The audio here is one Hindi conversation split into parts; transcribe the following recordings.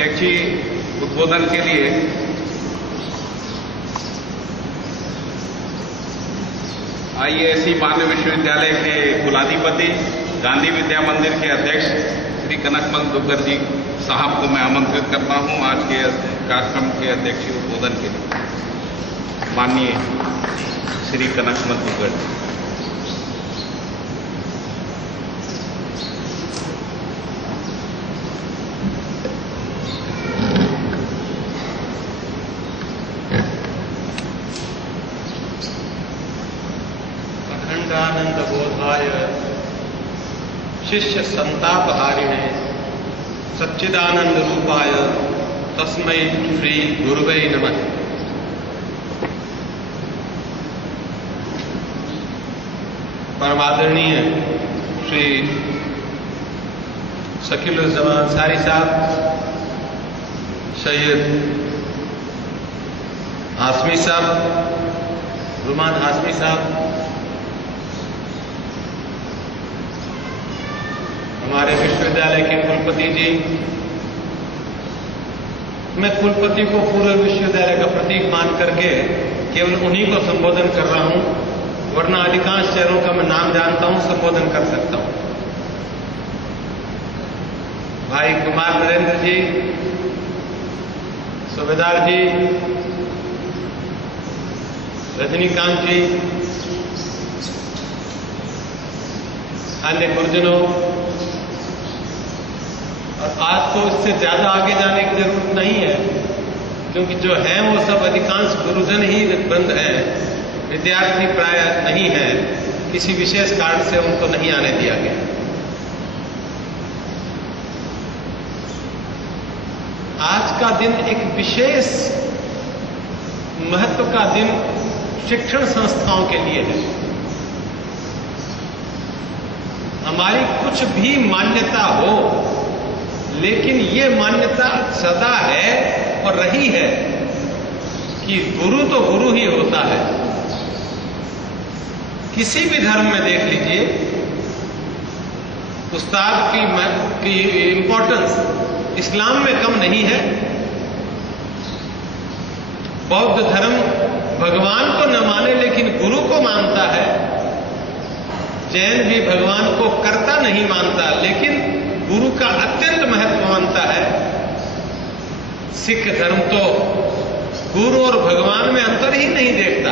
अध्यक्ष जी उद्बोधन के लिए आईएएससी मानव विश्वविद्यालय के कुलाधिपति, गांधी विद्या मंदिर के अध्यक्ष श्री कनकमल दुग्गल जी साहब को मैं आमंत्रित करता हूं आज के कार्यक्रम के अध्यक्षीय उद्बोधन के लिए। माननीय श्री कनकमल दुग्गल जी। अखंडानंद बोधाय शिष्य संतापहारिणे सच्चिदानंद रूपाय तस्मै श्री गुरुवे नमः। परमादरणीय श्री शकील-उज़-ज़मान अंसारी साहब, सैयद हाशमी साहब, रुमान हाशमी साहब, हमारे विश्वविद्यालय के कुलपति जी, मैं कुलपति को पूरे विश्वविद्यालय का प्रतीक मान करके केवल उन्हीं को संबोधन कर रहा हूं, वरना अधिकांश शहरों का मैं नाम जानता हूं, संबोधन कर सकता हूं। भाई कुमार नरेंद्र जी, सूबेदार जी, रजनीकांत जी, अन्य गुरुजनों, और आज तो इससे ज्यादा आगे जाने की जरूरत नहीं है, क्योंकि जो हैं वो सब अधिकांश गुरुजन ही वृंद हैं, विद्यार्थी प्राय नहीं है, किसी विशेष कारण से उनको नहीं आने दिया गया। आज का दिन एक विशेष महत्व का दिन शिक्षण संस्थाओं के लिए है। हमारी कुछ भी मान्यता हो, लेकिन ये मान्यता सदा है और रही है कि गुरु तो गुरु ही होता है। किसी भी धर्म में देख लीजिए, उस्ताद की इंपॉर्टेंस इस्लाम में कम नहीं है। बौद्ध धर्म भगवान को न माने लेकिन गुरु को मानता है। जैन भी भगवान को कर्ता नहीं मानता, लेकिन गुरु का अत्यंत महत्व मानता है। सिख धर्म तो गुरु और भगवान में अंतर ही नहीं देखता।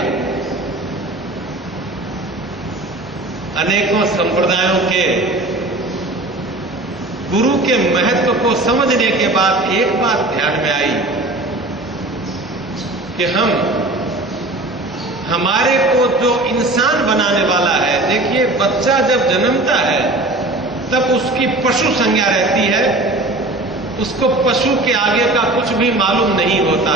अनेकों संप्रदायों के गुरु के महत्व को समझने के बाद एक बात ध्यान में आई कि हमारे को जो इंसान बनाने वाला है, देखिए बच्चा जब जन्मता है तब उसकी पशु संज्ञा रहती है, उसको पशु के आगे का कुछ भी मालूम नहीं होता,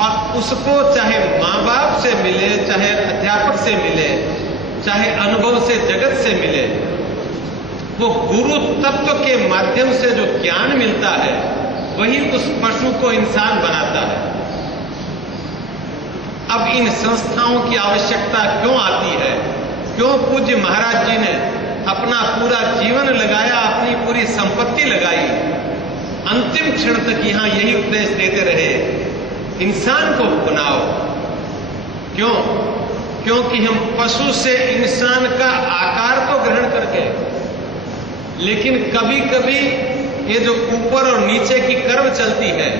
और उसको चाहे मां बाप से मिले, चाहे अध्यापक से मिले, चाहे अनुभव से, जगत से मिले, वो गुरु तत्व के माध्यम से जो ज्ञान मिलता है वही उस पशु को इंसान बनाता है। अब इन संस्थाओं की आवश्यकता क्यों आती है? क्यों पूज्य महाराज जी ने अपना पूरा जीवन लगाया, अपनी पूरी संपत्ति लगाई, अंतिम क्षण तक यहां यही उपदेश देते रहे, इंसान को बनाओ। क्यों? क्योंकि हम पशु से इंसान का आकार तो ग्रहण करके, लेकिन कभी कभी ये जो ऊपर और नीचे की कर्व चलती है,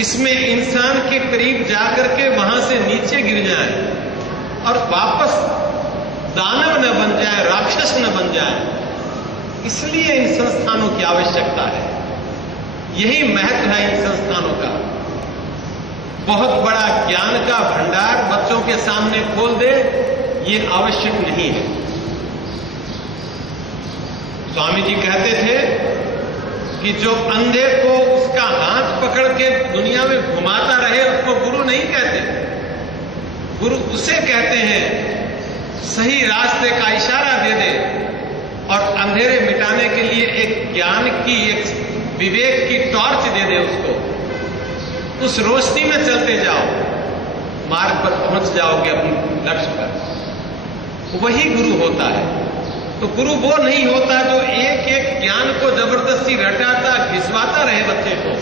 इसमें इंसान के करीब जाकर के वहां से नीचे गिर जाए और वापस दानव न बन जाए, राक्षस न बन जाए। इसलिए इन संस्थानों की आवश्यकता है। यही महत्व है इन संस्थानों का। बहुत बड़ा ज्ञान का भंडार बच्चों के सामने खोल दे, ये आवश्यक नहीं है। स्वामी जी कहते थे कि जो अंधे को उसका हाथ पकड़ के दुनिया में घुमाता रहे उसको गुरु नहीं कहते। गुरु उसे कहते हैं सही रास्ते का इशारा दे दे और अंधेरे मिटाने के लिए एक ज्ञान की, एक विवेक की टॉर्च दे दे उसको। उस रोशनी में चलते जाओ, मार्ग पर पहुंच जाओगे अपने लक्ष्य पर। वही गुरु होता है। तो गुरु वो नहीं होता जो एक एक ज्ञान को जबरदस्ती रटाता घिसवाता रहे बच्चे को,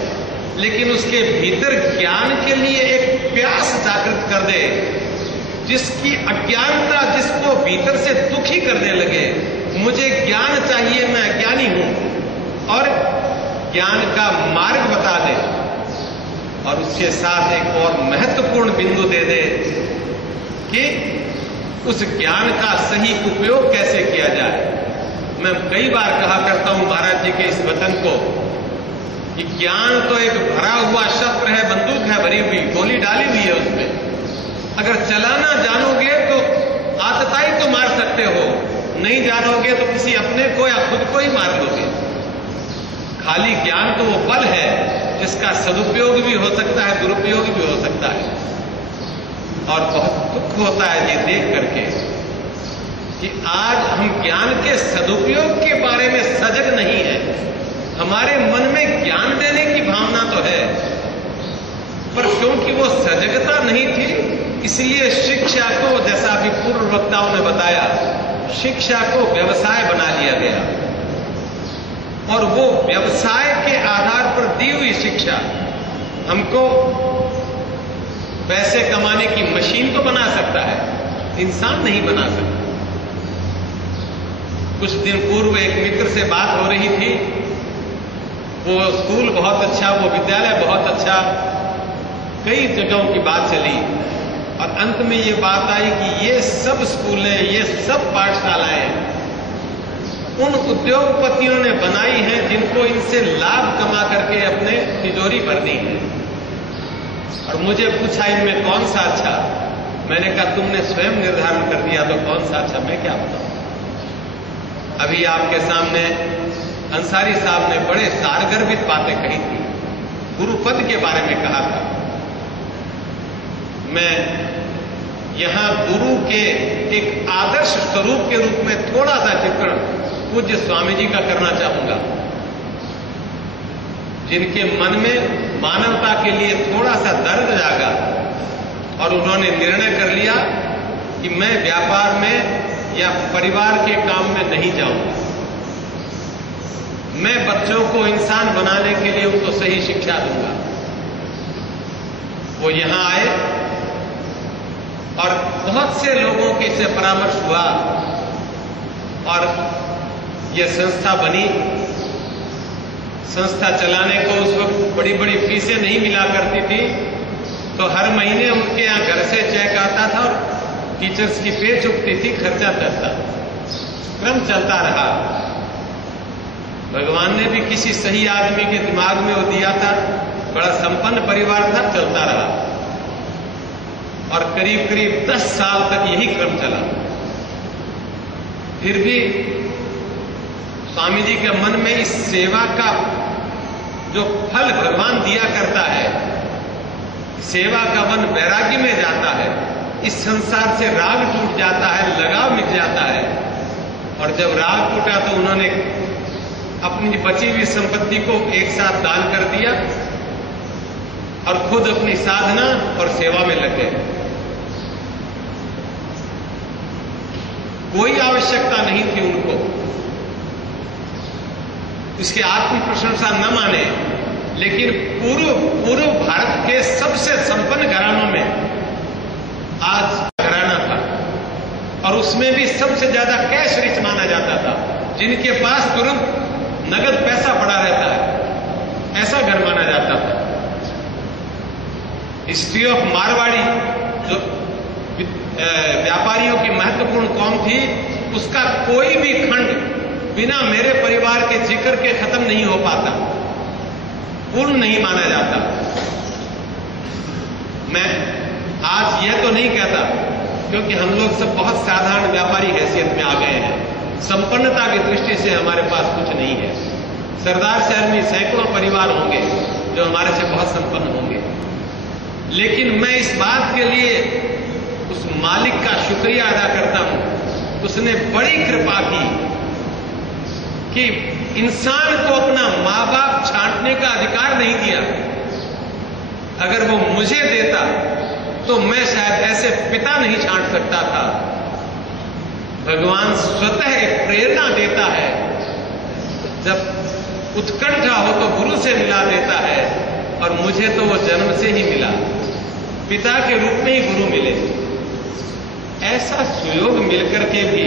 लेकिन उसके भीतर ज्ञान के लिए एक प्यास जागृत कर दे, जिसकी अज्ञानता जिसको भीतर से दुखी करने लगे। मुझे ज्ञान चाहिए, मैं ज्ञानी हूं, और ज्ञान का मार्ग बता दे, और उसके साथ एक और महत्वपूर्ण बिंदु दे दे कि उस ज्ञान का सही उपयोग कैसे किया जाए। मैं कई बार कहा करता हूं महाराज जी के इस वचन को कि ज्ञान तो एक भरा हुआ शस्त्र है, बंदूक है भरी हुई, गोली डाली हुई है उसमें। अगर चलाना जानोगे तो आतताई तो मार सकते हो, नहीं जानोगे तो किसी अपने को या खुद को ही मार दोगे। खाली ज्ञान तो वो बल है जिसका सदुपयोग भी हो सकता है, दुरुपयोग भी हो सकता है। और बहुत दुख होता है ये देख करके कि आज हम ज्ञान के सदुपयोग के बारे में सजग नहीं है। हमारे मन में ज्ञान देने की भावना तो है, पर क्योंकि वो सजगता नहीं थी, इसलिए शिक्षा को, जैसा अभी पूर्व वक्ताओं ने बताया, शिक्षा को व्यवसाय बना लिया गया। और वो व्यवसाय के आधार पर दी हुई शिक्षा हमको पैसे कमाने की मशीन तो बना सकता है, इंसान नहीं बना सकता। कुछ दिन पूर्व एक मित्र से बात हो रही थी, वो स्कूल बहुत अच्छा, वो विद्यालय बहुत अच्छा, कई जगहों की बात चली, और अंत में ये बात आई कि ये सब स्कूलें, ये सब पाठशालाएं उन उद्योगपतियों ने बनाई हैं जिनको इनसे लाभ कमा करके अपने तिजोरी भरनी है। और मुझे पूछा इनमें कौन सा अच्छा? मैंने कहा तुमने स्वयं निर्धारण कर दिया तो कौन सा अच्छा, मैं क्या बताऊं। अभी आपके सामने अंसारी साहब ने बड़े सारगर्भित बातें कही थी, गुरुपद के बारे में कहा था। मैं यहां गुरु के एक आदर्श स्वरूप के रूप में थोड़ा सा चित्रण पूज्य स्वामी जी का करना चाहूंगा, जिनके मन में मानवता के लिए थोड़ा सा दर्द जागा और उन्होंने निर्णय कर लिया कि मैं व्यापार में या परिवार के काम में नहीं जाऊंगा, मैं बच्चों को इंसान बनाने के लिए उनको सही शिक्षा दूंगा। वो यहां आए और बहुत से लोगों के से परामर्श हुआ और यह संस्था बनी। संस्था चलाने को उस वक्त बड़ी बड़ी फीसें नहीं मिला करती थी, तो हर महीने उनके यहां घर से चेक आता था और टीचर्स की पे चुकती थी, खर्चा करता, क्रम चलता रहा। भगवान ने भी किसी सही आदमी के दिमाग में वो दिया था, बड़ा संपन्न परिवार था, चलता रहा और करीब करीब 10 साल तक यही क्रम चला। फिर भी स्वामी जी के मन में इस सेवा का जो फल भगवान दिया करता है, सेवा का मन वैराग्य में जाता है, इस संसार से राग टूट जाता है, लगाव मिट जाता है। और जब राग टूटा तो उन्होंने अपनी बची हुई संपत्ति को एक साथ दान कर दिया और खुद अपनी साधना और सेवा में लग गए। कोई आवश्यकता नहीं थी उनको, इसके आत्म प्रशंसा न माने, लेकिन पूर्व भारत के सबसे संपन्न घरानों में आज घराना था और उसमें भी सबसे ज्यादा कैश रिच माना जाता था। जिनके पास तुरंत नगद पैसा पड़ा रहता है, ऐसा घर माना जाता था। हिस्ट्री ऑफ मारवाड़ी जो व्यापारियों की महत्वपूर्ण कौम थी, उसका कोई भी खंड बिना मेरे परिवार के जिक्र के खत्म नहीं हो पाता, पूर्ण नहीं माना जाता। मैं आज यह तो नहीं कहता, क्योंकि हम लोग सब बहुत साधारण व्यापारी हैसियत में आ गए हैं, संपन्नता की दृष्टि से हमारे पास कुछ नहीं है। सरदार शहर में सैकड़ों परिवार होंगे जो हमारे से बहुत संपन्न होंगे, लेकिन मैं इस बात के लिए उस मालिक का शुक्रिया अदा करता हूं, उसने बड़ी कृपा की कि इंसान को अपना मां बाप छांटने का अधिकार नहीं दिया। अगर वो मुझे देता तो मैं शायद ऐसे पिता नहीं छांट सकता था भगवान स्वतः एक प्रेरणा देता है। जब उत्कंठा हो तो गुरु से मिला देता है, और मुझे तो वो जन्म से ही मिला, पिता के रूप में ही गुरु मिले। ऐसा सुयोग मिलकर के भी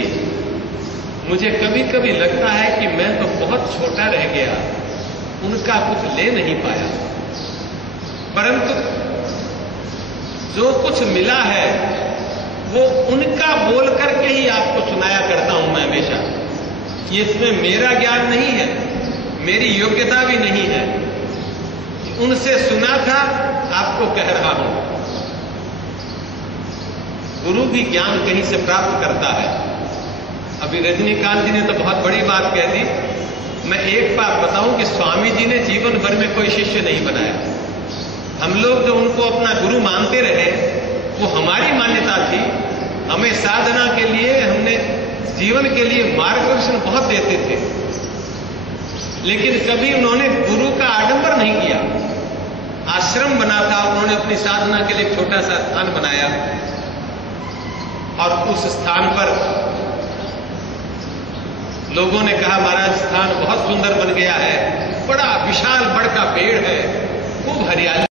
मुझे कभी कभी लगता है कि मैं तो बहुत छोटा रह गया, उनका कुछ ले नहीं पाया। परंतु जो कुछ मिला है वो उनका बोल करके ही आपको सुनाया करता हूं मैं हमेशा। ये इसमें मेरा ज्ञान नहीं है, मेरी योग्यता भी नहीं है, उनसे सुना था आपको कह रहा हूं। गुरु भी ज्ञान कहीं से प्राप्त करता है। अभी रजनीकांत जी ने तो बहुत बड़ी बात कह दी। मैं एक बात बताऊं कि स्वामी जी ने जीवन भर में कोई शिष्य नहीं बनाया। हम लोग जो उनको अपना गुरु मानते रहे वो हमारी मान्यता थी। हमें साधना के लिए, हमने जीवन के लिए मार्गदर्शन बहुत देते थे, लेकिन कभी उन्होंने गुरु का आडंबर नहीं किया। आश्रम बना था, उन्होंने अपनी साधना के लिए एक छोटा सा स्थान बनाया, और उस स्थान पर लोगों ने कहा महाराज स्थान बहुत सुंदर बन गया है, बड़ा विशाल बड़ का पेड़ है, खूब हरियाली।